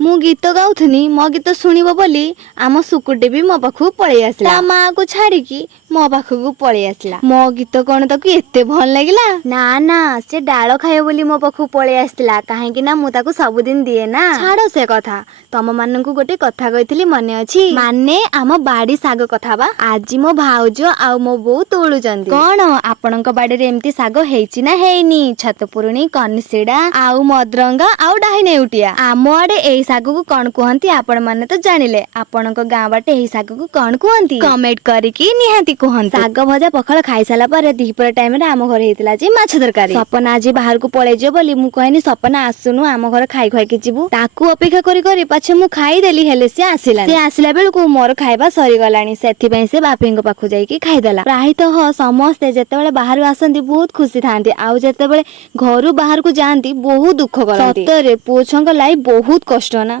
ମୁଁ ଗୀତ ଗାଉଥିନି ମୋ ଗୀତ ଶୁଣିବ ବୋଲି ଆମ ସୁକୁଟି ବି ମୋ ପାଖକୁ ପଳେଇ ଆସିଲା। ତା ମାଆ କୁ ଛାଡିକି ମୋ ପାଖକୁ ପଳେଇ ଆସିଲା। ମୋ ଗୀତ କଣ ତାକୁ ଏତେ ଭଲ ଲାଗିଲା? ନା ନା, ସେ ଡାଳ ଖାଇବ ବୋଲି ମୋ ପାଖକୁ ପଳେଇ ଆସିଥିଲା। କାହିଁକି ନା ମୁଁ ତାକୁ ସବୁଦିନ ଦିଏ ନା। ଛାଡ ସେ କଥା। ତମ ମାନଙ୍କୁ ଗୋଟେ କଥା କହିଥିଲି ମନେ ଅଛି? ମାନେ ଆମ ବାଡି ଶାଗ କଥା ବା। ଆଜି ମୋ ଭାଉଜ ଆଉ ମୋ ବୋଉ ତୋଳୁଛନ୍ତି। କଣ ଆପଣଙ୍କ ବାଡିରେ ଏମିତି ଶାଗ ହେଇଛି ନା ହେଇନି? ଛାତପୁରୁଣି, କନିସିଡା ଆଉ ମଦରଙ୍ଗା ଆଉ ଡାହି ନେଉଟିଆ। ଆମ ଆଡେ ଏଇ ଶାଗକୁ କଣ କୁହନ୍ତି ଆପଣ ମାନେ ତ ଜାଣିଲେ। ଆପଣଙ୍କ ଗାଁ ବାଟେ ଏଇ ଶାଗକୁ କଣ କୁହନ୍ତି? କମେଣ୍ଟ କରିକି ନିହାତି କୁହନ୍ତୁ। ଶାଗ ଭଜା ପଖାଳ ଖାଇସାରିଲା ପରେ ଦିପହର ଟାଇମ ରେ ଆମ ଘରେ ହେଇଥିଲା ଆଜି ମାଛ ତରକାରୀ। ସପନା ଆଜି ବାହାରକୁ ପଳେଇ ଯିବ ବୋଲି ମୁଁ କହିନି ସପନା ଆସୁନୁ ଆମ ଘରେ ଖାଇ ଖାଇକି ଯିବୁ। ତାକୁ ଅପେକ୍ଷା କରି କରି ପଛେ ମୁଁ ଖାଇଦେଲି ହେଲେ ସେ ଆସିଲାନି। ସେ ଆସିଲା ବେଳକୁ ମୋର ଖାଇବା ସରିଗଲାଣି। ସେଥିପାଇଁ ସେ ବାପିଙ୍କ ପାଖକୁ ଯାଇକି ଖାଇଦେଲା। ପ୍ରାୟତଃ ସମସ୍ତେ ଯେତେବେଳେ ବାହାରୁ ଆସନ୍ତି ବହୁତ ଖୁସି ଥାନ୍ତି ଆଉ ଯେତେବେଳେ ଘରୁ ବାହାରକୁ ଯାଆନ୍ତି ବହୁତ ଦୁଃଖ କରନ୍ତି। ସତରେ ପୁଅ ଛୁଆଙ୍କ ଲାଇଫ ବହୁତ କଷ୍ଟ ନା।